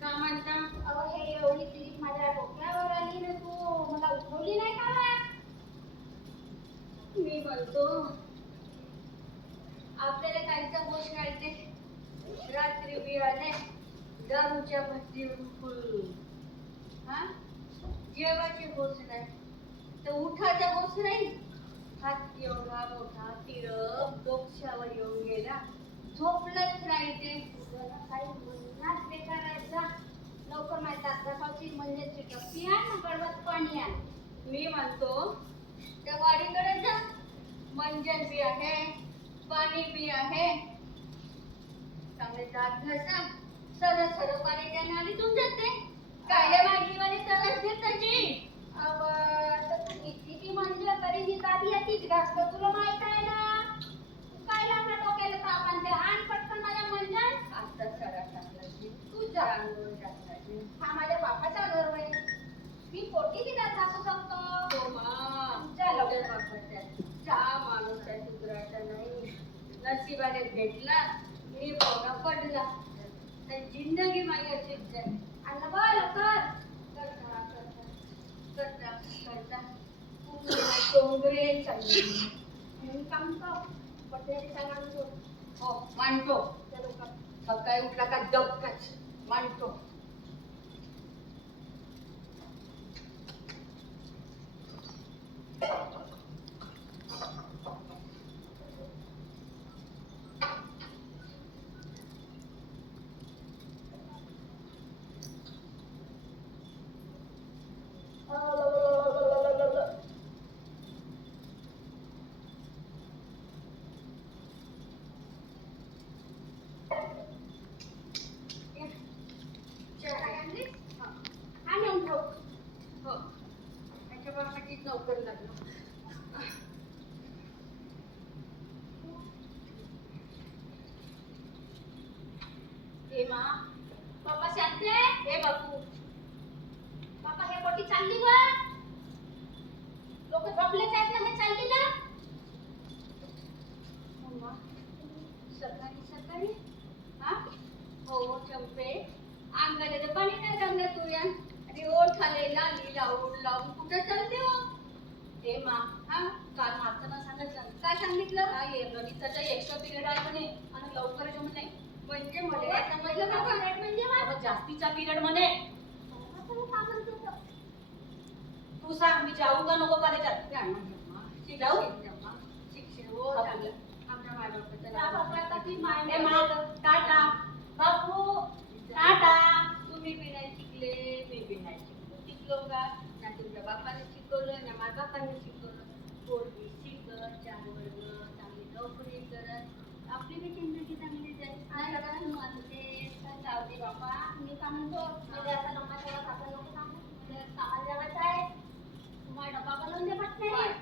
का म्हणता? अहो हे एवढी क्लिप माझ्या डोक्यावर आली ना, तू मला उठवली नाही का? मी म्हणतो आपल्याला काहीचा होश नाही ते रात्री बियाणे दारूच्या भट्टीवर फुल हा जेवायचे होश नाही तर उठायचा होश नाही. हात एवढा मोठा तिरप डोक्यावर येऊन गेला, झोपलंच नाही ते. काही म्हणणार बेकारायचा लवकर नाही तासाची म्हणजे टप्पी आहे ना, गडवत पाणी आहे. मी म्हणतो त्या वाडीकडे जा, मंजन बी आहे, पाणी बी आहे, चांगले दात घासा, सरळ सरळ पाणी त्याने आली तुमच्यात ते काय भाजीवाली तरच देताची. तर तू किती म्हणजे तरी ही गाडी येतीच घासतो, तुला माहित आहे ना. काय लागला डोक्याला ताप आणते आण पटकन माझ्या मंजन. आता सरा टाकला तू जा अंगोळ टाकला. हा माझ्या बापाचा घर आहे, मी पोटी तिला घासू शकतो. हो मा चल बापाच्या चहा माणूस आहे, सुधरायचा नाही. नशिबाने भेटला मी बघा पडला तर जिंदगी माझी अशीच झाली. आणलं बा लवकर करता करता करता डोंगरे चालले काम पटण्याची हो मांडतो. सकाळी उठला का डबकाच मांडतो. नोकर लागलो. हे मा पापा शांते हे बापू पापा हे पोटी चालली व लोक झोपलेच आहेत ना, हे चालली ना. मम्मा सकाळी सकाळी हा हो चंपे अंगाला तर पाणी नाही जमलं तुया आणि ओठ खाले लाली लावून लावून कुठे चालते हो. हे मा हा काल मास्तरनं सांगितलं. काय सांगितलं? काय गणिताचा एक्स्ट्रा पिरियड आहे म्हणे आणि लवकर येऊ म्हणे. म्हणजे मला समजलं का पिरियड म्हणजे जास्तीचा पिरियड म्हणे. तू सांग मी जाऊ का नको कॉलेजात? जाऊ शिक्षण हो चांगलं आमच्या मायबापाचं टाटा बापू टाटा. तुम्ही बी नाही शिकले मी बी नाही शिकलो. शिकलो का ना तुमच्या बापाने शिकवलं ना माझ्या बापाने शिकवलं. पोरगी शिकत चार वर्ग चांगली नोकरी करत आपली बी जिंदगी चांगली जाईल. जाऊ दे बापा मी का म्हणतो म्हणजे आता नमाज आपण नको सांगू कामाला जायचं आहे. तुम्हाला डबा बनवून दे पटकन.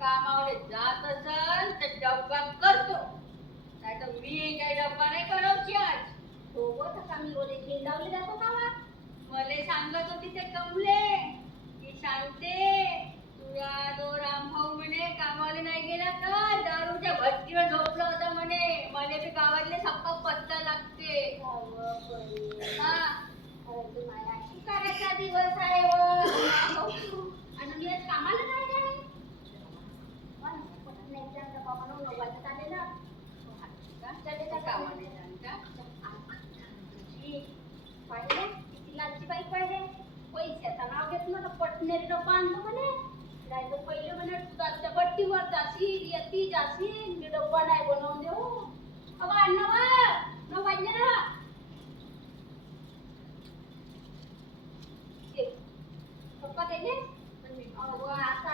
कामावर जात असेल तर डब्बा करतो नाही तर मी काही डब्बा नाही करवची आज. सोबत आता मी रोज खिंडावली जातो कामा. मला सांगत होती ते कमले की सांगते तुझा जो रामभाऊ म्हणे कामाला नाही गेला तर दारूच्या भट्टीवर झोपला होता म्हणे. मला बी गावातले सप्पा पत्ता लागते. हा करायचा दिवस आहे आणि मी आज कामाला नाही जाणे. पैशाचा नाव घेत ना पटनेरी डब्बा आणतो म्हणे. नाही तर पहिले म्हणे दुधाच्या भट्टीवर जाशील येती जाशील मी डब्बा नाही बनवून देऊ. अगं अण्णा न पाहिजे ना पप्पा त्याचे आता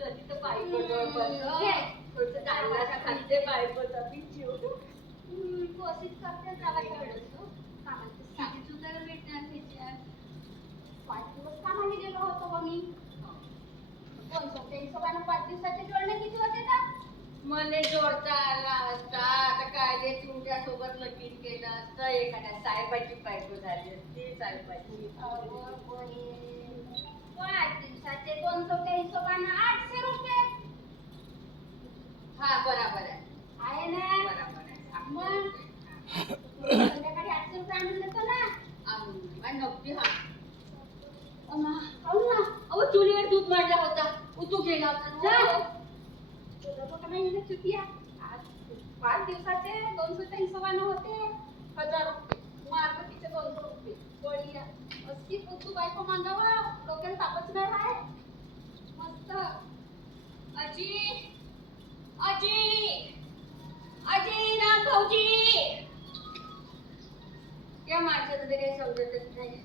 तिथं पाईप खालते पाईप तू अशीच करते कामाची सुद्धा भेटणार त्याच्यात. 5 दिवस कामाने गेलो होतो मी. 5 दिवसाचे जोडणे किती होते का? मला जोडता आला असता आता काय तुमच्या सोबत लगीन केलं असतं एखाद्या साहेबाची बायको झाली असती. साहेबाची 5 दिवसाचे 200 हिशोबानं 8 चुलीवर दूध मांडला होता तू गेला होता. तुझं बघ नाही ना चुतिया. आज 5 दिवसाचे 200च्या हिशोबानं होते 1000 रुपये. मारबतीचे 200 रुपये. बढिया. अशी तू बायको मागावा डोक्याला तापच नाही आहे. मस्त. आजी आजी आजी राम भाऊजी. या माणसाचं ते काही समजतच नाही.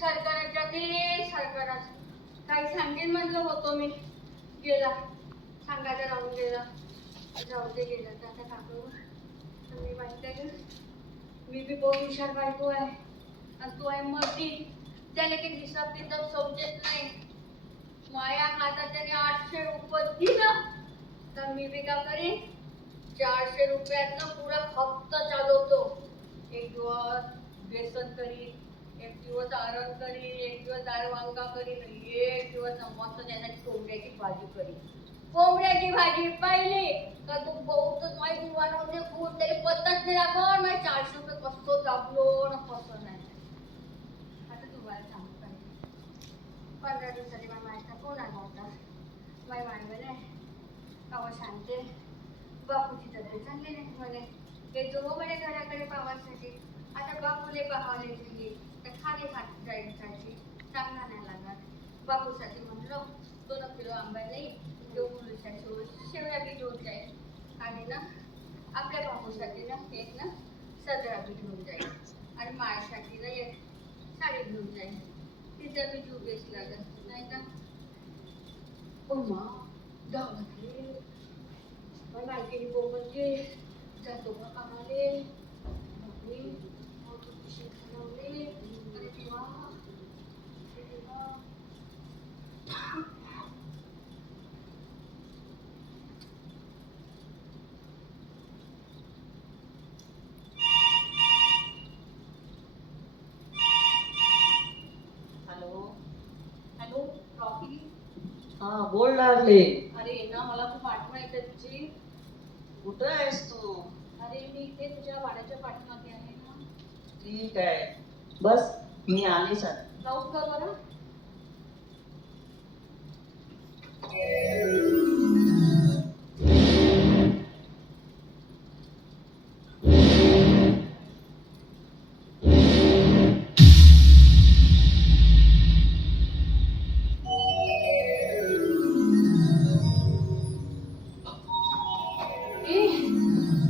सरकाराच्या ते सरकारात काही सांगेन म्हणलं होतो मी. गेला सांगायला राहून गेला. जाऊ दे गेला तर आता काकू मी माहिती आहे मी बी बहुत हुशार बायको आहे आणि तू आहे मर्दी. त्याने काही हिसाब किताब समजत नाही. माया हातात त्याने 800 रुपये दिलं तर मी बी का करीन 400 रुपयातनं पुरा हप्ता चालवतो. एक दिवस बेसन करीन, एक दिवस आरण करीन, एक दिवस डाळ वांगा करीन, एक दिवस मस्त त्यासाठी कोंबड्याची भाजी करीन. कोंबड्याची भाजी पाहिली का तू बहुतच माहिती बनवते खूप तरी पत्ताच नाही लागत. माझे 400 रुपये कसं दाबलो ना कसं नाही. आता तुम्हाला सांगू पाहिजे 15 दिवसांनी माझ्या मायचा फोन आला होता. माझी माय म्हणे कावा सांगते बापूची तब्येत चांगली नाही म्हणे. येतो हो म्हणे घराकडे पावासाठी. आता बापूले पाहावले गेली तर खाली खात जायसाठी चांगला नाही लागत. बापूसाठी म्हणलं 2 किलो आंबा नाही मुलीसाठी शेवया बी घेऊन जाईल आणि ना आपल्या बापूसाठी ना एक ना सदरा बी घेऊन जाईल आणि मायासाठी ना एक साडी घेऊन जाईल. तिचा बी जीव बेस लागत नाही का. मा गावातले माझ्या मालकीने बोलते जातो का कामाले हा बोल लागले. अरे ना मला खूप आठवण येते तुझी. कुठं आहेस तू? अरे मी इथे तुझ्या वाड्याच्या पाठीमागे आहे ना. ठीक आहे बस मी आलीच आता. लवकर बरं.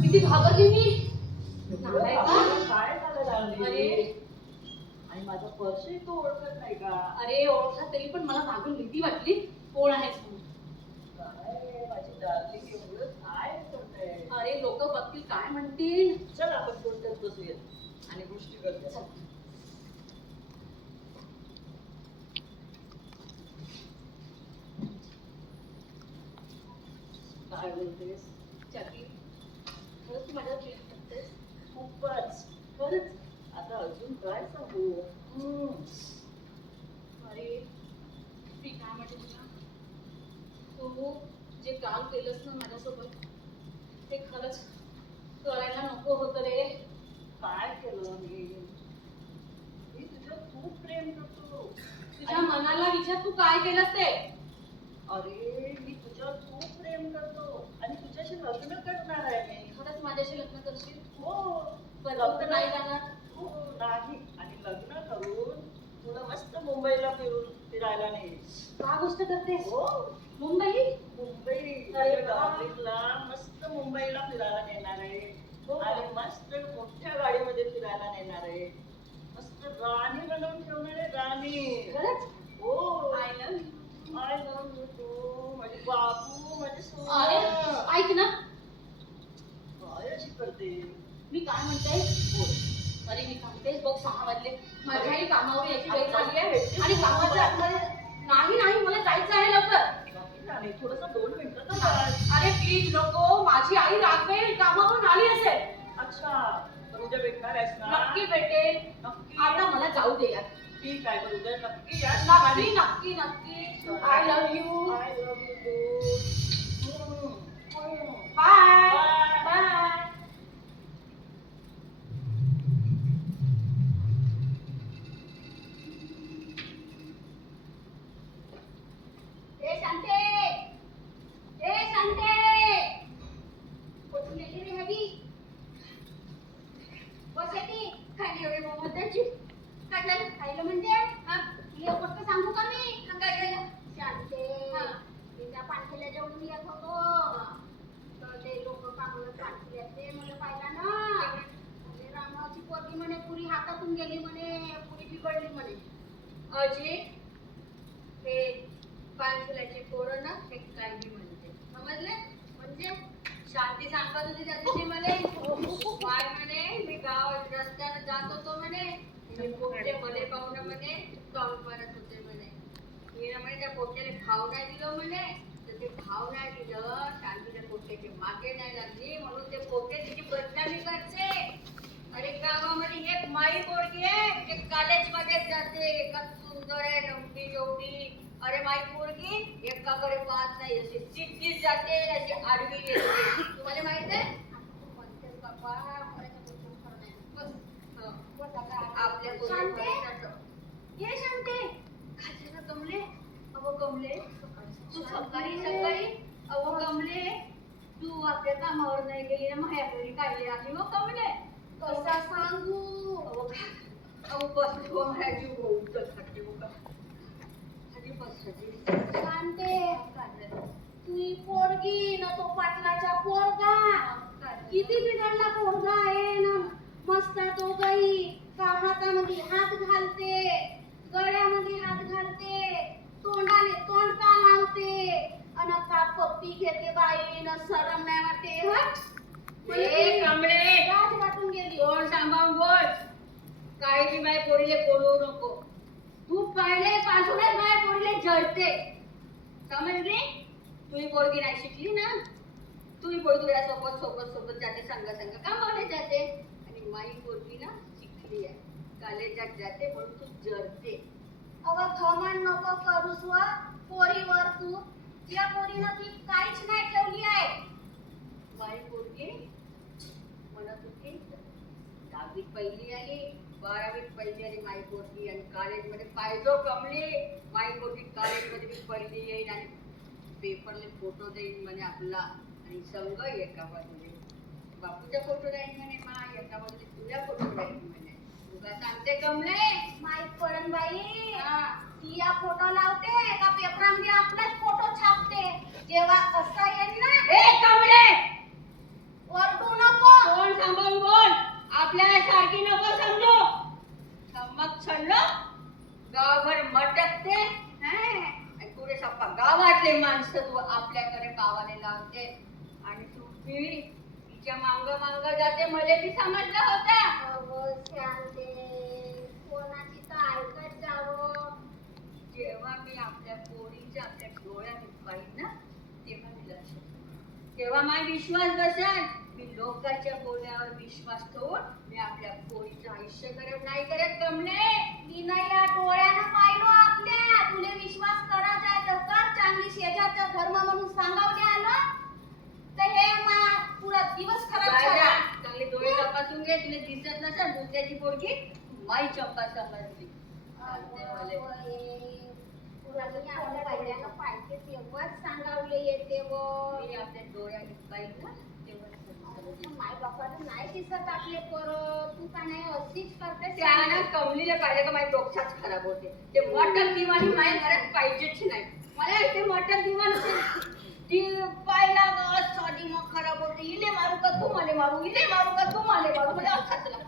किती घाबरली मी. काय झालं लागले? अरे आणि माझा पर्सही तू ओळखत नाही का? अरे ओळखा तरी पण मला मागून भीती वाटली. कोण आहेस म्हणून. काय माझी डार्लिंग एवढं काय करते? अरे लोक बघतील काय म्हणतील. चल आपण कोणत्याच बसूयात आणि गोष्टी करूया. चल. काय बोलतेस? चाकी खरंच तू माझ्या प्रेम करतेस. खूपच. खरंच आता अजून काय सांगू? अरे मी काय म्हणते तुला. तू जे काम केलंस ना माझ्यासोबत ते खरंच करायला नको होतं रे. काय केलं मी? मी तुझ्यावर खूप प्रेम करतो. तुझ्या मनाला विचार तू काय केलंस ते. अरे मी तुझ्यावर खूप प्रेम करतो आणि तुझ्याशी लग्न करणार आहे मी. खरंच माझ्याशी लग्न करशील. हो. पण लग्न नाही जाणार. हो नाही. आणि लग्न करून तुला मस्त मुंबईला फिरायला नाही. का गोष्ट करतेस. हो मुंबई. मुंबई अरे वा. डार्लिंगला मस्त मुंबईला फिरायला नेणार आहे. हो का? आणि मस्त मोठ्या गाडीमध्ये फिरायला नेणार आहे. मस्त राणी बनवून ठेवणार आहे. राणी. खरंच. हो I love you. I love you too. माझे बाबू माझे अरे सोना. ऐक ना काय अशी करते? मी काय म्हणते. बोल. अरे मी सांगते बघ 6 वाजले. माझ्याही कामावर यायची वेळ झाली आहे आणि कामाच्या आतमध्ये नाही मला जायचं आहे लवकर. नाही थोडंसं 2 मिनिटं तर बस. अरे प्लीज नको. माझी आई रागवेल. कामावरून आली असेल. अच्छा तर उद्या भेटणार आहेस ना? नक्की भेटेल. नक्की. आता मला जाऊ दे यार. ठीक आहे तर उद्या नक्की या. नक्की I love you. I love you too. Bye Bye. Bye. गावाची हे पानफुलाची पोरं ना हे काही म्हणते समजले म्हणजे शांती सांगत होती त्या दिवशी मला काय म्हणे मी गाव रस्त्याने जात होतो म्हणे हे पोटे भले पाहुणे म्हणे तोंड पाडत होते म्हणे मी म्हणे त्या पोट्याने भाव नाही दिलं म्हणे तर ते भाव नाही दिलं शांतीच्या पोट्याची मागे नाही लागली म्हणून ते पोटे तिची बदनामी करते अरे गावामध्ये एक माई पोरगी आहे जे कॉलेजमध्ये जाते का सुंदर आहे लंबी एवढी अरे माई पोरगी एकाकडे पाहत नाही अशी चिट्टीच जाते अशी आडवी येते तुम्हाला माहित आहे आपल्या हे शांते खाते ना कमले अहो कमले तू सकाळी सकाळी अहो कमले तू आपल्या कामावर नाही गेली ना माझ्या घरी काढली आली मग कमले कसा सांगू अहो बस तू माझ्या जीव होऊन खाते बघा खाली बस शांते तुझी पोरगी न तो पाटलाचा पोरगा किती बिघडला पोरगा आहे ना मस्त तो गाई का हातामध्ये हात घालते गळ्यामध्ये हात घालते तोंडाने तोंड का लावते अन का पप्पी घेते बाई न शरम नाही वाटते ए कमळे राज वाटून गेली कोण सांभाळून बोल काही बी माझ्या पोरीले बोलवू नको तू पहिले पासूनच माझ्या पोरीले जळते समजली तुझी पोरगी नाही शिकली ना तुझी पोरगी तुझ्या सोबत सोबत सोबत जाते संग संग कामाला जाते आणि माझी पोरगी ना शिकली आहे कॉलेजात जाते म्हणून तू जळते अव घमंड नको करूस व पोरीवर तू या पोरीनं ती काहीच नाही ठेवली आहे माझी पोरगी म्हणत होती 10वीत पहिली आली 12वीत पहिली आली माई पोरगी आणि कॉलेजमध्ये पाहिजो कमली माई पोरगी कॉलेजमध्ये मी पहिली येईल आणि पेपरले फोटो देईन म्हणे आपला आणि संघ एका बाजूने बापूचा फोटो राहील म्हणे मा एका बाजूने तुझ्या फोटो राहील म्हणे तुला सांगते कमले माहित पडन बाई हा ती या फोटो लावते का पेपरामध्ये आपलाच फोटो छापते जेव्हा असं येईल ना ए कमले ओरडू नको कोण सांभाळून बोल आपल्या सारखी नको समजू धमक छल्लो गावभर मटकते आणि पुढे सप्पा गावातले माणसं तू आपल्याकडे गावाने लावते आणि तू तिच्या मांग मांग जाते मला ती समजलं होता अहो शांते कोणाची तर ऐकत जावं जेव्हा मी आपल्या पोरीच्या आपल्या डोळ्याने पाहिजे ना तेव्हा मी लक्षात तेव्हा माझा विश्वास बसेल मी लोकांच्या बोलण्यावर विश्वास ठेवून मी आपल्या पोरीचं आयुष्य करत नाही करत कमले मी नाही या डोळ्यानं पाहिलो आपल्या तुले विश्वास करायचा आहे तर कर चांगली शेजारचा धर्म म्हणून सांगावले आलं तर हे पुरा दिवस खराब झाला चांगले डोळे तपासून घे तुला दिसत नसेल दुसऱ्याची पोरगी माई चंपा समजली आपल्या डोळ्यानं पाहिजे तेव्हाच सांगावले येते व मी आपल्या डोळ्याने पाहिलं तेव्हा माय बापाला नाही दिसत आपले पोर तू का नाही अशीच करते त्याला कमलीला पाहिजे का माझी डोक्याच खराब होते ते मटण दिवाणी माझ्या घरात पाहिजेच नाही मला ते मटण दिवाण ती पाहिला का साधी मग खराब होते इले मारू का तू माले मारू इले मारू का तू माले मारू मला खचला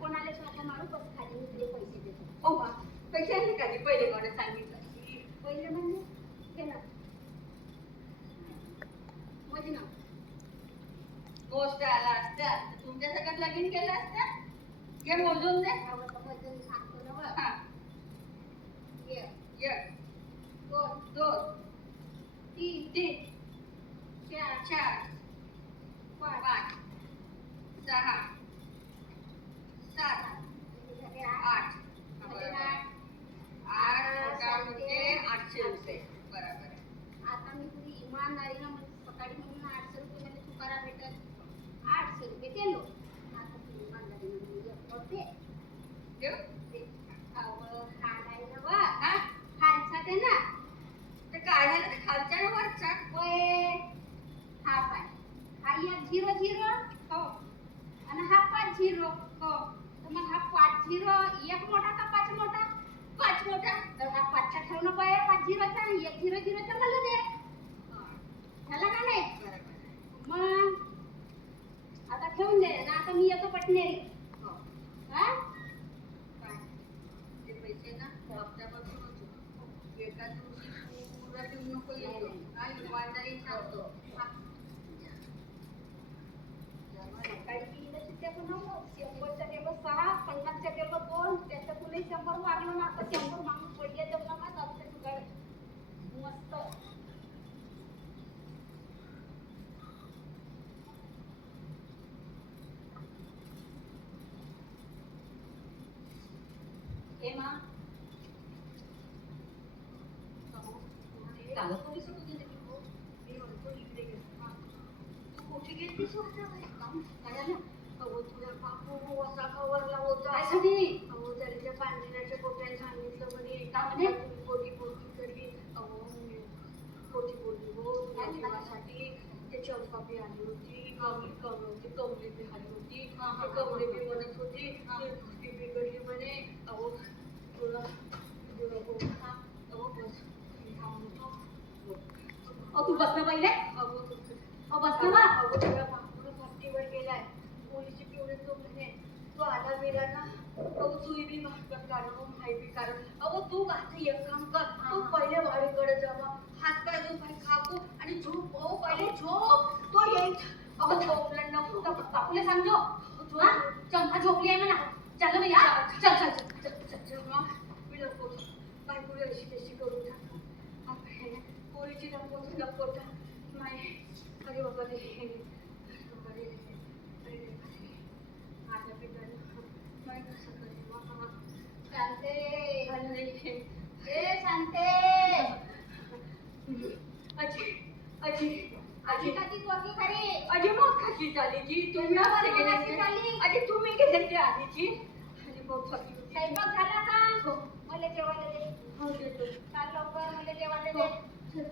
कोणाला स्वतः मारू बस खाली मी तुले पैसे देतो हो बा पैसे नाही का पहिले कोणी सांगितलं पहिले म्हणजे घे ना म्हणजे ना गोष्ट आला असता तुमच्या सगळ्यात लगीन केलं असतं घे मोजून दे सांगतो ना बघ हा एक दोन तीन चार पाच सहा सात आठ म्हणजे 800 रुपये बरोबर आहे. आता मी तुझी इमानदारीनं सकाळी म्हणून 800 रुपये मध्ये तुकारा भेटत 800 रुपये दिलो आता तू इमानदारीनं एक करते देऊ? हा नाही ना बा हा खालचा दे ना ते काय झालं ते खालच्या ना वरच्या होय हा पाय हा एक 0 हो आणि हा 5 हो तर मग हा 5 एक मोठा का 5 मोठा 5 मोठा तर हा 5चा ठेव नको आहे 5 चा आणि एक 0 चा मला दे झाला का नाही बरोबर मग आता ठेवून दे ना आता मी येतो पटनेरी हो हा काय ते पैसे ना हप्त्यापासून तुला देऊ नको येतो. हा, इमानदारी सांगतो. हा. काही पिढीला सुट्ट्या पण नव्हतं. 100च्या टेबल 6, 50च्या टेबल 2, त्याच्यातूनही 100 मागलं ना, आता 100 मागून पडले तर नका जाऊ तुझ्याकडे. मस्त. हे मा रागात पोलीस होतो तिथे की हो? मी म्हणतो इकडे ये. हा. तू कुठे गेलतीस होत्या बाई? काम काय झालं? अहो, तुझा बापू असा खवरला होता. कायसाठी? अहो, त्याच्या पांढऱ्याच्या पोट्याने सांगितलं म्हणे. का म्हणे? पोटी करली. अहो, मी पोटी बोलली हो तुझ्या जीवासाठी. ते चंपा बी आली होती, कमली बी आली होती. ते कमली बी म्हणत होती ती बिघडली म्हणे. अहो, तुला अहो बस मी थांबतो. तू बस ना पहिले. बस ना बा. अगो तुला बापूला भट्टीवर गेलाय. पोलीसची पिवळे तो म्हणे तू आला गेला ना. अगो तू बी भाकर काढून भाई बी काढून. अगो तू आता एक काम कर. तू पहिले वाडीकडे जावा. हात पाय धुवून पाय खाकू आणि झोप. अहो पहिले झोप. तो येईल. अगो झोपला नको. बापूला सांगतो. हा? चंपा झोपली आहे म्हणा. चल भैया. चल. मी नको. बायकोला अशी तशी करून टाक. आपण पोरीची नको माय. अरे बाबा रे. माझ्या पिताने माय कसं करेल बाबा. शांते. अरे ए शांते. आजी काची पोरगी खरी. अजी मग कशी झाली जी तुम्ही कशी झाली? अजी तुम्ही गेले ते आधीची आणि मग थकली होती. स्वयंपाक झाला का? हो. मला जेवायला दे. हो देतो. चाल लवकर मला जेवायला दे.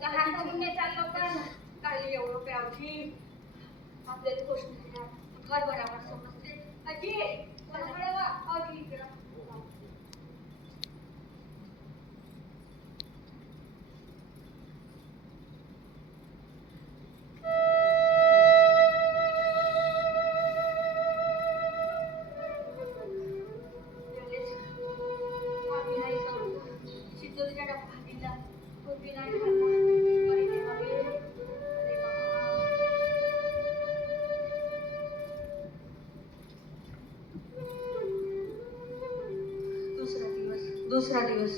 चहा करून दे चाल लवकर. काही एवढं प्यावशी आपल्याला गोष्ट नाही. घर बरोबर समजते. अजी माझ्याकडे वा. अजी इकडं. दुसरा दिवस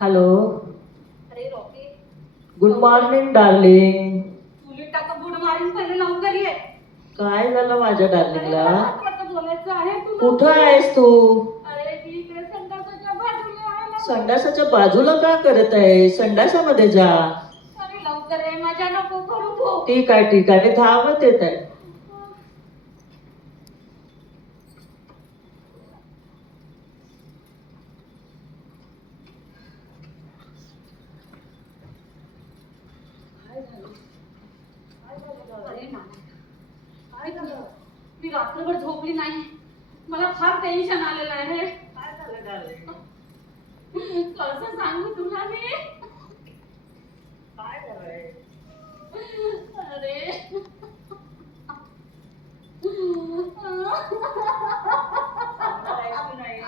हॅलो. अरे रॉकी. Good morning darling. चुलीत टाका बुड मारून पहिले लवकर ये. काय झालं माझ्या डार्लिंगला? महत्वाचं बोलायचं आहे तुला. कुठं आहेस तू? अरे मी इकडे संडासाच्या बाजूला आहे ना. संडासाच्या बाजूला का करत आहे? संडासामध्ये जा. अरे लवकर ये. माझ्या नको करू तू. ठीक आहे मी धावत येत आहे. अरे नाना, काय झालं? मी रात्रभर झोपली नाही. मला फार टेन्शन आलेलं आहे. काय झालं डार्लिंग? कसं सांगू तुला मी? काय झालंय? अरे सांगणार आहेस की नाही?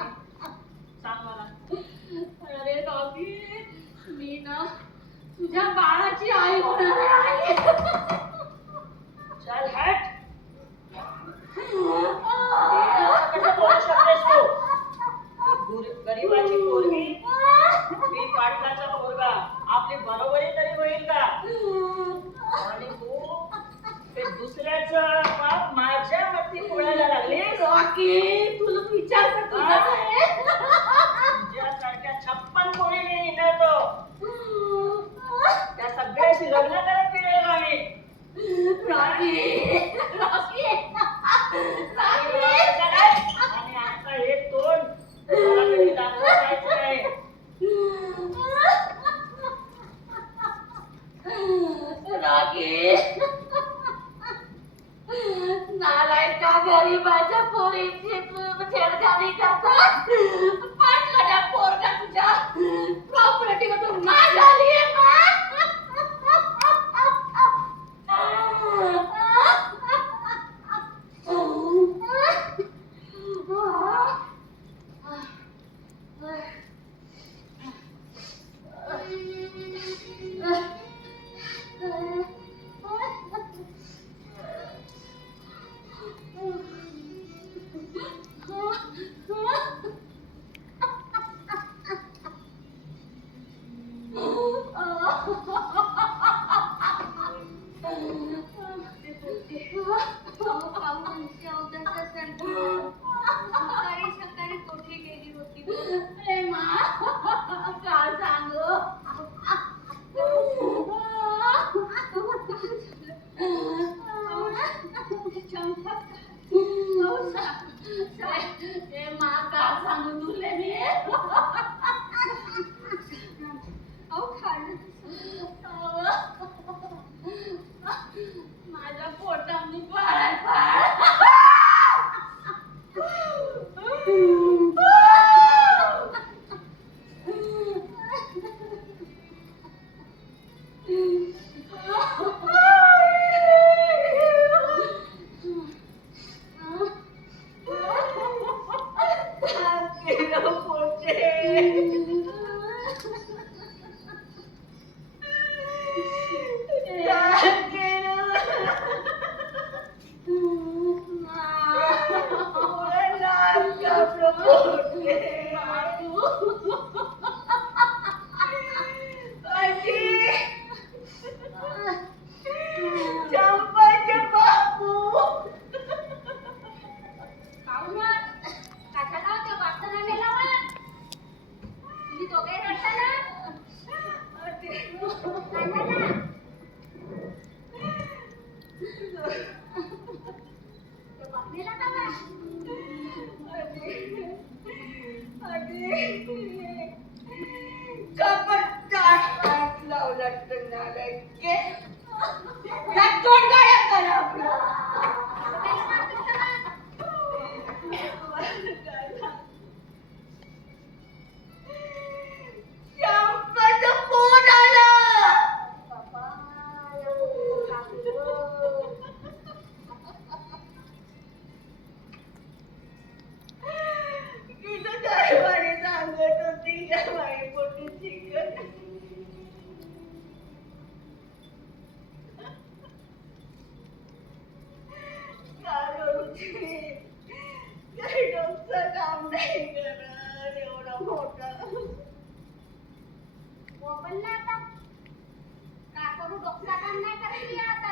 पाटलाच्या पोरगा तुझ्या प्रॉपर्टी मधून माझ आली सकाळी सकाळी कोठे गेली होती बरं? अरे मा काय सांगू मा काय सांगू तुले मी अहो खाल्लं माझ्या पोटामध्ये पाळाय पाळ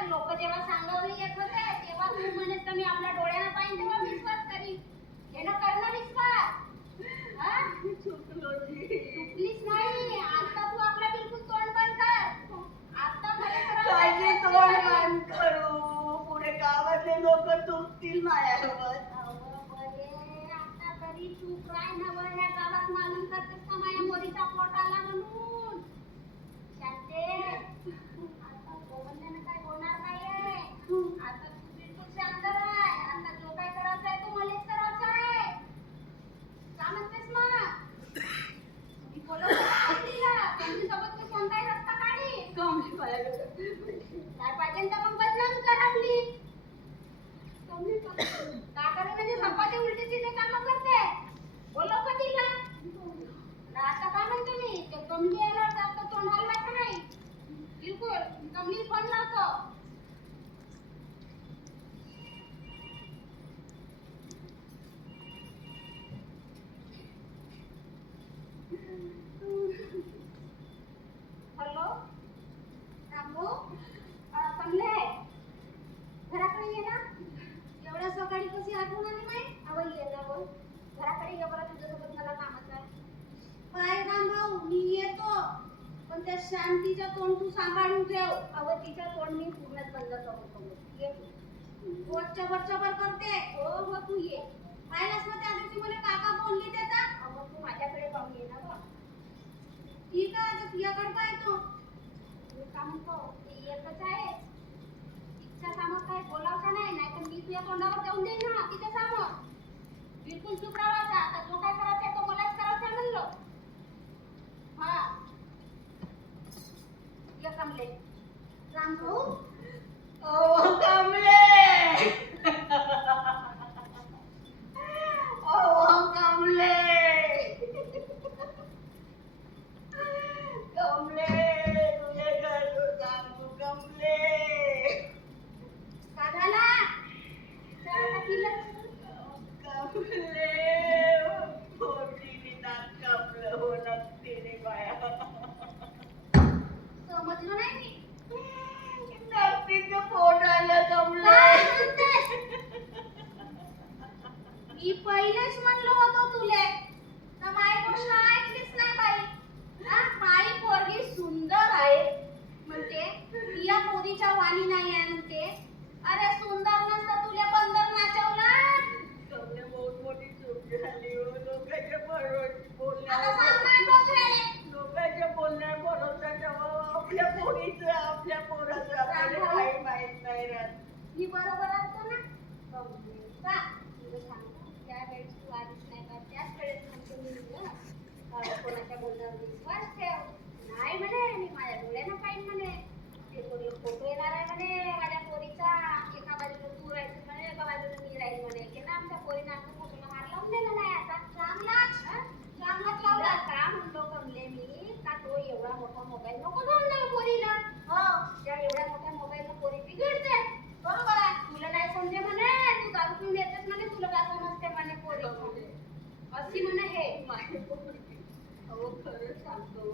लोक जेव्हा सांगावले येत होते तेव्हा तू म्हणत मी आपल्या डोळ्यानं पाहिजे तेव्हा विश्वास करी हे न करणं विश्वास चुकलीच नाही आता तू आपला बिलकुल तोंड बंद कर आता पुढे गावातले लोक चुकतील माझ्यावर आता तरी चूक राय नवं ह्या गावात मालूम करतेस का माझ्या मोरीचा पोट आला म्हणून शांते आता गोवंल्यानं काय होणार नाहीये आता तू बिलकुल शांत राह आता जो काय करायचं आहे तो मलाच करायचा आहे का म्हणतेस मग मी तुमच्यासोबत मी कोणताही रस्ता काढी काय पाहिजे तर मग बदनाम कर आपली का करे म्हणजे झपाटे उलटे सीधे कामं करते बोलो का तिला आता काय म्हणते मी ते कमली यायला जास्त तोंड हलवायचं नाही बिलकुल कमली फोन लावतो हॅलो रामू कमले घराकडे ये ना एवढ्या सकाळी कशी आठवण आली नाही अवय ये ना बोल घराकडे ये बरं तुझ्यासोबत मला कामाचं आहे काय राम भाऊ मी येतो पण त्या शांतीचं तोंड तू सांभाळून ठेव अव तिचं तोंड मी पूर्णच बंद करून ये वरच्या करते हो हो तू ये पाहिलास ना त्या दिवशी मला काका बोलली त्याचा अव तू माझ्याकडे पाहून ये ना बघ ठीक आहे आता तुझ्याकडे पाहतो मी का म्हणतो ते एकच आहे तिच्या समोर काय बोलावचं नाही नाहीतर मी तुझ्या तोंडावर देऊन देईन ना तिच्या समोर बिलकुल चुप राहायचा. आता जो काय करायचा तो मलाच करायचा म्हणलो. हा ये कमले. राम भाऊ अहो कमले, अहो कमले, कमले, तुझे घर सांगू कमले. का झाला? चहा पिलं? कमले, पोटीने दात कापलं हो नक्कीने बाया. समजलं नाही मी. नक्कीचं पोट आलं कमले. काय म्हणतेस? मी पहिलेच म्हणलो होतो तुले तर माझी गोष्ट ऐकलीच नाही बाई. हा, माझी पोरगी सुंदर आहे म्हणते, या पोरीच्या वाणी नाही आहे म्हणते. अरे सुंदर नसतं तुले बंदर नाचवला. कमले बहुत मोठी चूक झाली हो. लोकांच्या आता सांग काय डोक्याले? लोकांच्या बोलण्यावर भरोसा ठेवा. आपल्या पोरीचं, आपल्या पोराचं आपल्याला काही माहित नाही राहत. मी बरोबर असतो ना? का तुला सांगू, त्या वेळेस तू आलीच नाही का? त्याच वेळेस म्हणतो मी ना, कोणाच्या बोलण्यावर विश्वास ठेव. नाही म्हणे, मी माझ्या डोळ्यानं पाहिजे म्हणे. ते पोरी फोटो येणार आहे म्हणे माझ्या पोरीचा. एका बाजूला तू राहायची म्हणे, एका बाजूला मी राहील म्हणे. की ना आमच्या पोरीनं आमच्या फोटोला हार लावून दिला नाही. आता चांगलाच लावला का म्हणलो कमले मी, का तो एवढा मोठा मोबाईल नको घेऊन जाऊ पोरीला. हो, त्या एवढ्या मोठ्या मोबाईलनं पोरी बिघडते. बरोबर आहे. तुला नाही समजे म्हणे, तू दारू पिऊन येतेस म्हणे, तुला काय समजते म्हणे पोरी. अशी म्हणे हे. माझी पोरगी अहो खरं सांगतो,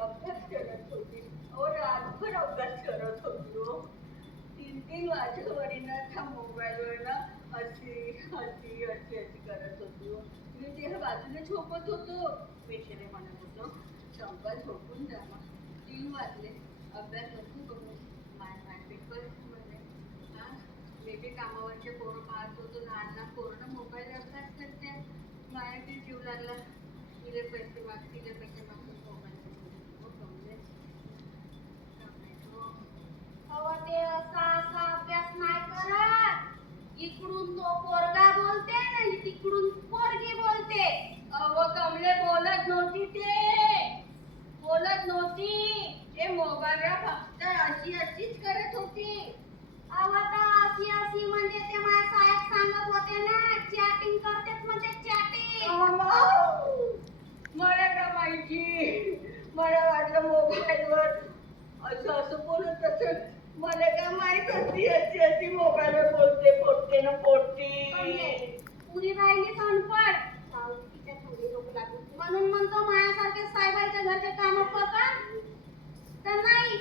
अभ्यास करत होती. अहो रातभर अभ्यास करत होती हो. 3-3 वाजेवरीनं त्या मोबाईलवर ना अशी करत होती हो. मी तिला बाजूने झोपत होतो. पेशेने म्हणत होतो चंपा झोपून जा मग. 3 वाजले. अभ्यास नको करू. माय पेपर म्हणजे हा मी बी कामावरचे पोरं पाहत होतो. लहान पोरं मोबाईल अभ्यास करते. माझ्या बी जीव लागला. तिले पैसे मागून मोबाईल हो कमले. अहो ते असा अभ्यास नाही करत. इकडून तो पोरगा बोलते आणि तिकडून पोरगी बोलते. अहो कमले बोलत नव्हती ते. बोलत नव्हती. ते मोबाईल फक्त अशीच करत होती. अहो आता अशी म्हणजे ते माझे साहेब सांगत होते ना, चॅटिंग करतेच म्हणजे चॅटिंग. मला का माहिती. मला वाटलं मोबाईलवर असं बोलत असेल. मला का माहित होती अशी मोबाईलवर बोलते ना पोटी. पुरी राहिली अनपड. तिच्या थंडी लोक लागली म्हणून म्हणतो माझ्यासारखे साहेबांच्या घरचे काम पकड. तर नाही,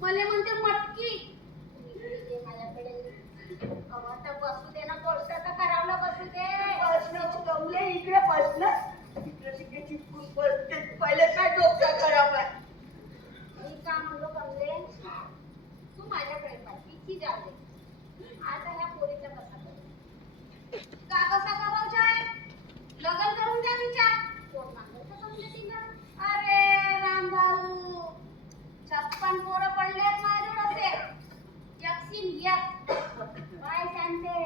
मला म्हणते मटकी. माझ्याकडे आता बसू दे ना, कोर्स तर करावलं बसू दे. बसणं कमले इकडे बसणं. इकडे तिकडे चिपकून बसते. पहिले काय डोक्या खराब आहे. मी का म्हणलो कमले, तू माझ्याकडे पाहिजे तिची जाऊ दे. आता ह्या पोरीचा कसा करू? का कसा करायचा आहे? लग्न करून द्या विचार. कोण मागवतं कमले तिला? अरे रामभाऊ, 56 पोरं पडलेत माझ्याकडे. एकशीन एक. काय सांगते?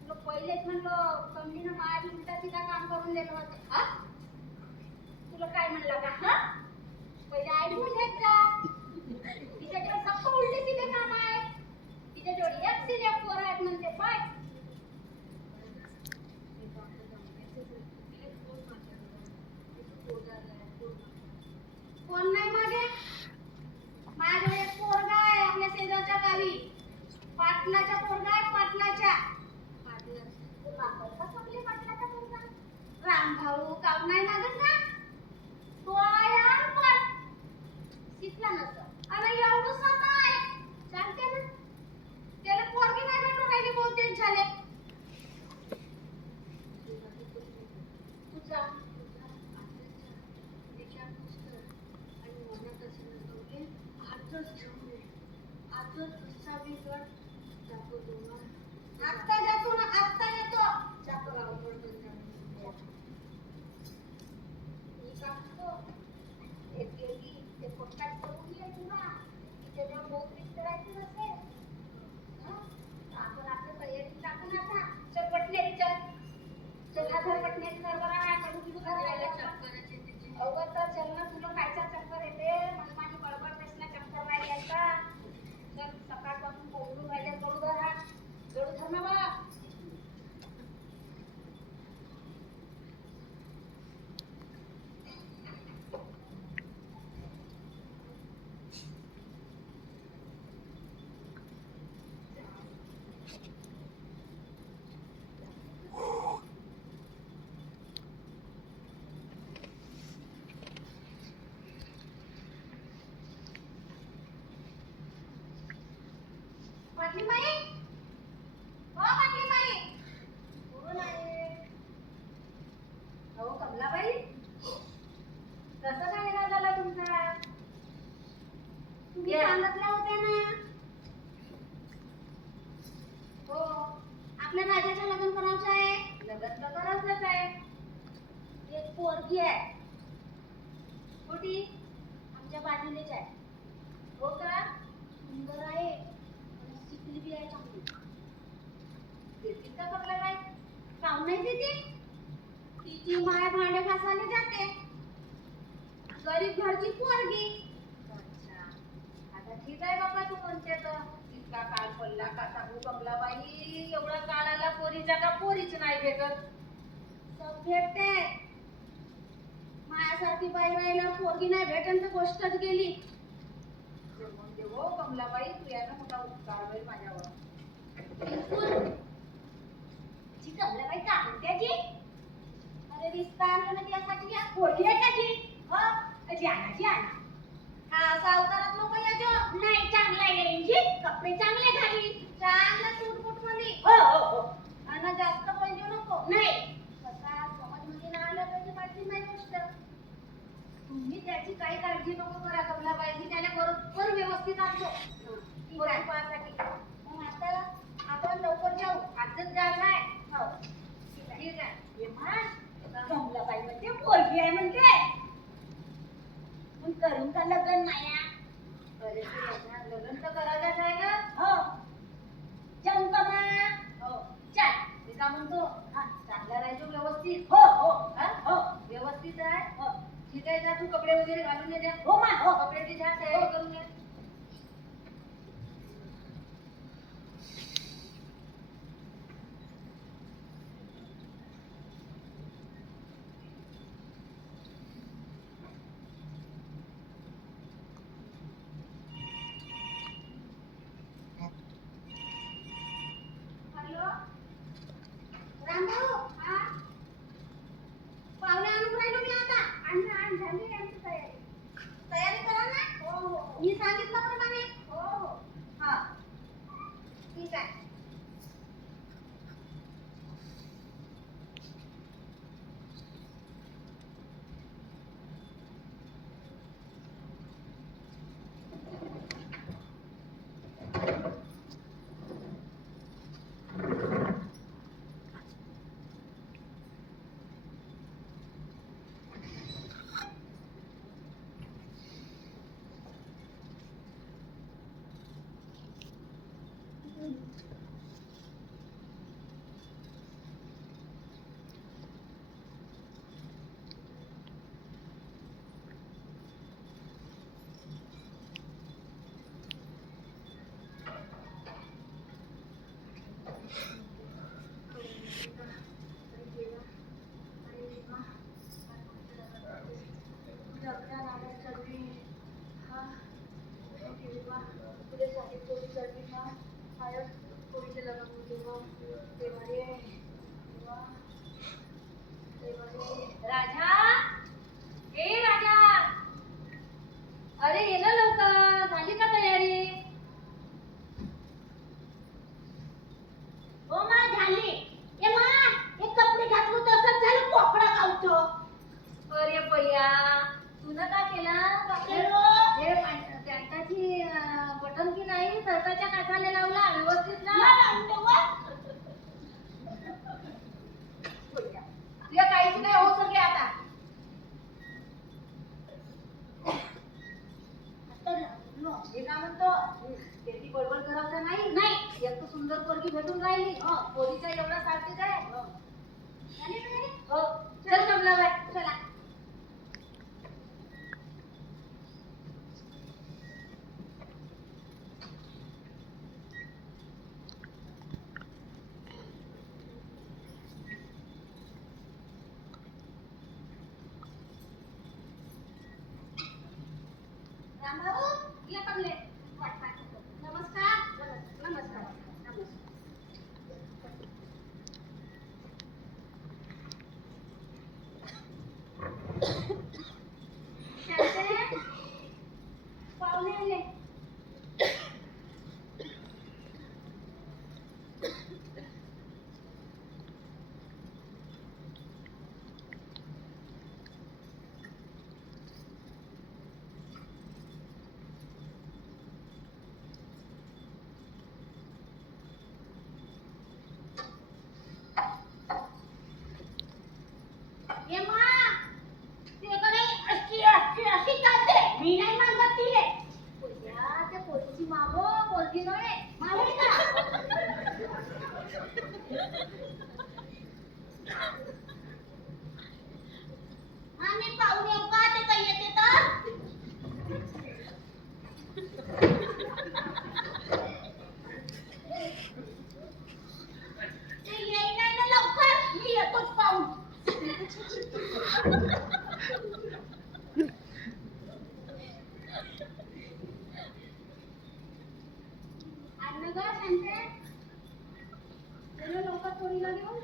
तुला पहिलेच म्हणलो कमलीनं माझ्या उलटा सीधा काम करून दिलं होतं. हा, तुला काय म्हणलं का? हा, पहिले ऐकून घेत जा. तिच्याकडे फक्त उलटे सीधे काम आहेत. तिच्याजवळ एकशीन एक पोरं आहेत म्हणते. पाय कोण नाही मागे? माझ्याकडे एक पोरगा आहे आपल्या शेजारच्या गावी. पाटलाच्या पोरगा आहे, पाटलाच्या. पाटलाच्या पोरगा राम भाऊ काम नाही मागत का? तो आहे अनपढ. शिकला नसतं आणि एवढं स्वतः आहे. सांगते ना, त्याला पोरगी नाही भेटून राहिली, बहुतेक झाले. तुझा आत्ता जातो ना, आत्ता येतो. मी सांगतो, एक गेली ते पोटात करून ये तुला. तिच्याजवळ नोकरी करायची नसेल आपण आपल्या तयारी टाकून आता चपटले. चल बाटली माई, हो बाटली माई, कोण आहे? हो कमलाबाई, कसं काय येणार झाला तुमचा? तुम्ही सांगितलं होत्या ना. हो, आपल्या राजाचं लग्न करायचं आहे. लग्न तर करायचंच आहे. एक पोरगी आहे. कुठे? आमच्या बाजूनेच आहे. हो का? सुंदर आहे आणि शिकली बी आहे चांगली. देतील का कमलाबाई? काहून नाही देते? तिची माय भांडे घासायला जाते. गरीब घरची पोरगी. अच्छा, आता ठीक आहे बाबा, तू म्हणते तर. इतका काळ पडला का सांगू कमलाबाई, एवढा काळ आला पोरीचा का पोरीच नाही भेटत. सब भेटते. माझ्यासारखी बाई राहिला पोरगी नाही भेटन तर गोष्टच गेली. म्हणते हो कमलाबाई, तू यानं मोठा उपकार होईल माझ्यावर. बिलकुल. जी कमलाबाई का म्हणते जी? अरे रिश्ता आणलं ना त्यासाठी घ्या. पोरगी आहे का जी? हो जी आणा जी आणा. हा सावकारात लोक यायचो नाही, चांगला येईल जी. कपडे चांगले घाली, चांगलं सूट मध्ये. हो हो हो. आणि जास्त पण देऊ नको. नाही, कसा समज मध्ये ना आलं पाहिजे पाहिजे नाही गोष्ट. तुम्ही त्याची काही काळजी नको करा कमलाबाई, मी त्याला बरोबर व्यवस्थित आणतो. ठीक आहे पाहण्यासाठी. मग आता आपण लवकर जाऊ. आजच जायचं आहे. हो ठीक आहे. ये मा कमलाबाई म्हणते पोरगी आहे म्हणते. पण करून का लग्न नाही? अरे लग्न तर करायचंच आहे ना. हो जाऊ का मग? हो चल. मी का म्हणतो, चांगला राहायचो व्यवस्थित. हो हो हो व्यवस्थित आहे. हो ठीक आहे. जा तू कपडे वगैरे घालून ये द्या. हो मा हो कपड्याची जा तयारी करून ये. हॅलो रामभाऊ. हा पाहुणे आणून राहिलो मी आता. आण झाली आमची तयारी. तयारी करा ना. हो हो मी सांगितल्याप्रमाणे. हो हो हा ठीक आहे. राजा, ए राजा, अरे ये ना लवकर. झाली का तयारी? हो मा झाली. ए मा हे कपडे घातलं तसंच झालं पोकळा खावतो. अरे भैया, तुला काय केलं? हे पॅन्टाची बटन की नाही शर्टाच्या काठाला लावला व्यवस्थित ना. तुला काहीच नाही हो सगळे आता. हे का म्हणतो, त्याची बडबड करायचं नाही. नाही एक तर सुंदर पोरगी भेटून राहिली. पोरीचा एवढा सारखीच आहे. हो चल कमलाबाई चला. रामभाऊ ये कमले. नमस्कार. नमस्कार. पाहुणे आले. आम्ही पाहून येऊ का ते काही येते तर ते येई नाही ना लवकर मी येतोच पाहून अन्न ग शांते चलो लवकर पोरीला घेऊन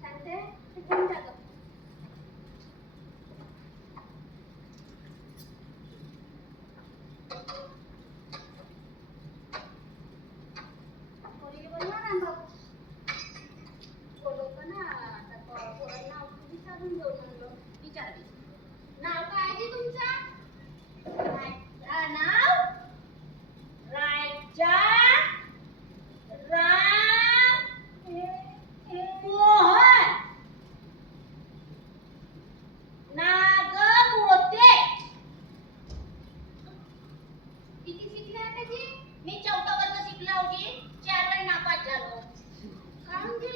शांते ते घेऊन जा गं. पोरीला बोलवा ना बाबू बोलवतो ना आता पोरांना नाव विचारून घेऊ म्हणलं विचारली नाव काय आहे जी तुमचं नाव राजा राम मोहन नागमोते किती शिकले आता जी मी 4था वर्ग शिकला होती 4 वेळा नापास झालो काहून की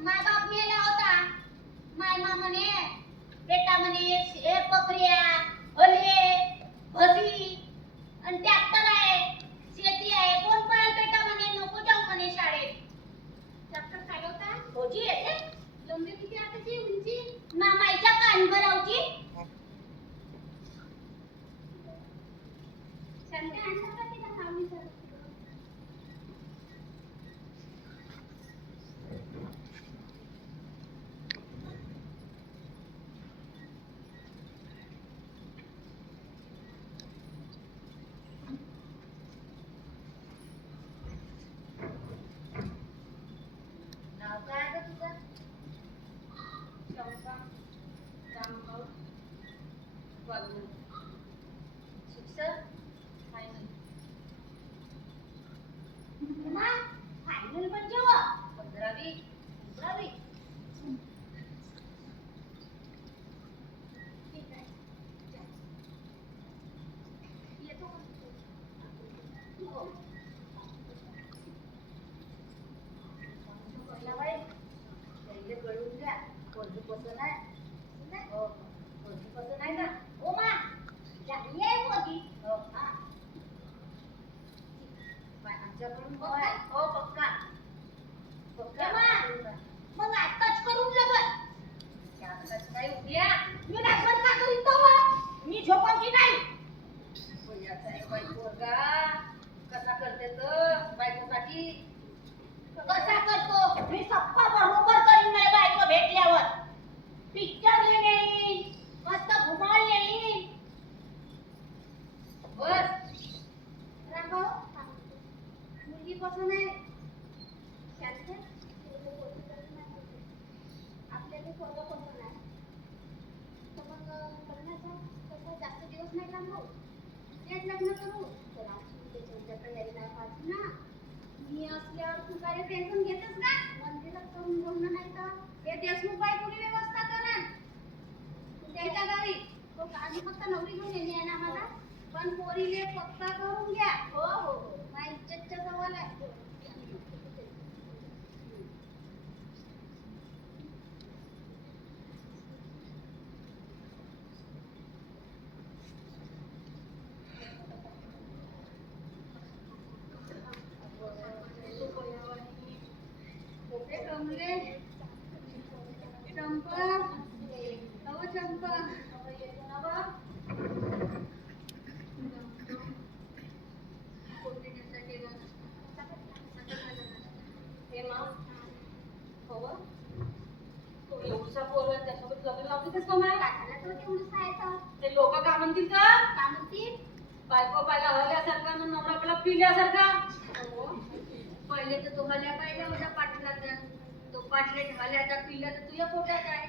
माय बाप मेला होता माय मा म्हणे बेटा म्हणे हे बकऱ्या हले भसी आणि ट्रॅक्टर आहे शेती आहे कोण पाळ बेटा म्हणे नको जाऊ म्हणे शाळेत ट्रॅक्टर चालवता होजी येते लंबी किती आताची उंची मामाईच्या कानभरावची शांती आणता का तिला नाव विचार नाव काय आहे गं तुझं चंपा रामभाऊ वाघू शिक्षक फायनल फायनल म्हणजे 15वी ठीक आहे येतो हो बाई पहिले कळून घ्या कोणती पसंत आहे हो कोणती पसंत आहे ना हो मा चांगली आहे पोरगी हो हा आमच्याकडून हो पक्का मग आताच करून लगत आताच काय उद्या मी लागवड का करीत मी झोपायची नाही पुण्याचा एक बाई पोरगा कसा करते तर बायकोसाठी कसा करतो मी सप्पा बरोबर करीन माझ्या बायको भेटल्यावर पिक्चर येईल मस्त घुमाल येईल बस रामभाऊ मुलगी पसंत आहे शांत आपल्याला पोरगा पसंत आहे तर मग लग्नाचा तसं जास्त दिवस नाही रामभाऊ तेच लग्न करू तर त्याच्या तयारी नाही पाहिजे ना मी असल्यावर तू काय टेन्शन घेतच का मंदिरात करून बोलणं नाही तर हे देशमुख बायकोनी व्यवस्था करा त्याच्या गावी तो आधी फक्त नवरी घेऊन येणे आहे ना मला पण पोरीले पक्का करून घ्या हो हो हो माझ्या इज्जतचा सवाल आहे चंपा अहो चंपा ते लोक काय म्हणतील का बायको पाहिला हळल्यासारखा नवरा पिल्यासारखा पहिले तर तो हल्या पाहिला होता पाटलाचा. तो पाटल्याच्या हल्याचा पिला तर तुझ्या पोटात आहे.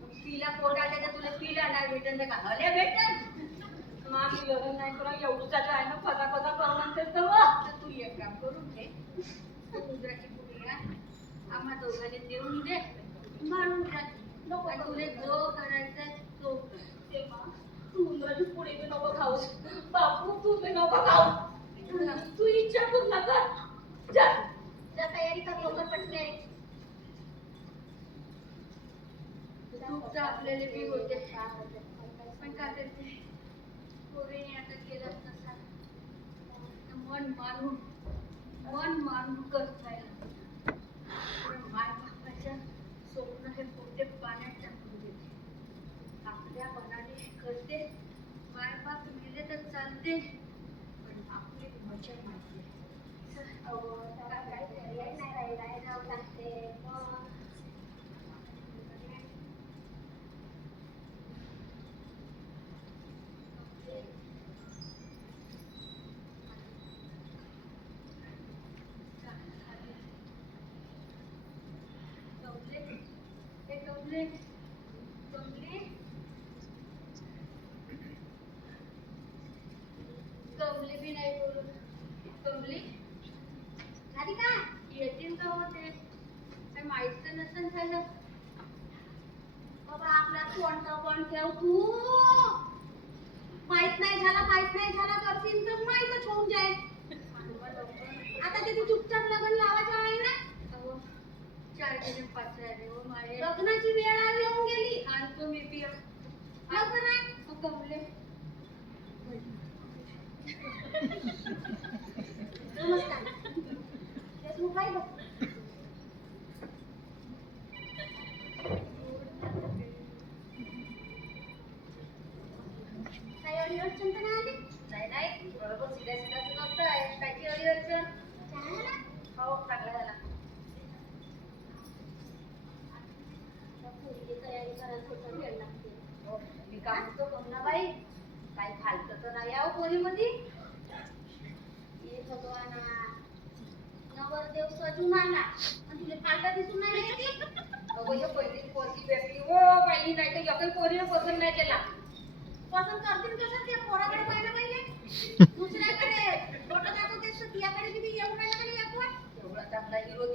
मग पिला पोटात आहे तर तुला पिला नाही भेटन तर का हल्या भेटन? मामी लग्न नाही करा एवढं आहे ना फजा फजा करून आणते तर तर तू एक काम करून घे. समुद्राची पुडी आण. आम्हा दोघांनी देऊन दे. मारून टाक. आणि तुला जो करायचा तो कर. तेव्हा समुद्राची पुढे बी नको खाऊ बापू तू बी नको खाऊ तू इच्छा पूर्ण कर जा जा तयारी कर लवकर पटकन दुःख तर आपल्याला बी होते. पण का करते पोरीने आता केलंच नसा. मन मारून करत राहिला. पण माय बापाच्या स्वप्न हे पोटे पाण्यात टाकून देते. आपल्या मनाने करते. माय बाप गेले तर चालते पण आपली मजा माहिती काय पर्याय नाही राहिलाय जाऊ लागते कमले बी नाही बोलत. कमली आधी का येतील का होते काय माहित तर नसेल झालं. बाबा आपला कोण ठेव तू माहित नाही झाला करशील तर माहितच होऊन जाईल आता ते तू चुपचाप लग्न लावायचं आहे ना अहो 4 गेले 5 राहिले हो माझे. लग्नाची वेळ आली येऊन गेली आणतो मी बी. लग्न नाही कमले नमस्कार देशमुख आहे बघ काही अडचण तर नाही आली नाही बरोबर सिधा नसतं आहे. कायची अडचण चहा झाला हो चांगला झाला. पुरीची तयारी करायला थोडा वेळ लागते हो, मी काम तर करू ना बाई. काही खालतं तर नाही आहो पोरीमध्ये. हे भगवाना नवरदेव सजून आला आणि तुला फालता दिसून नाही येते अगो हे पहिली पोरगी भेटली हो बाई. नाही तर एकही पोरीने पसंत नाही केला. पसंत करतील कसं ते पोराकडे पाहिलं पाहिजे दुसऱ्याकडे फोटो दाखवतेस तर तिच्याकडे किती येऊन राहिला का नाही आपण एवढा चांगला हिरो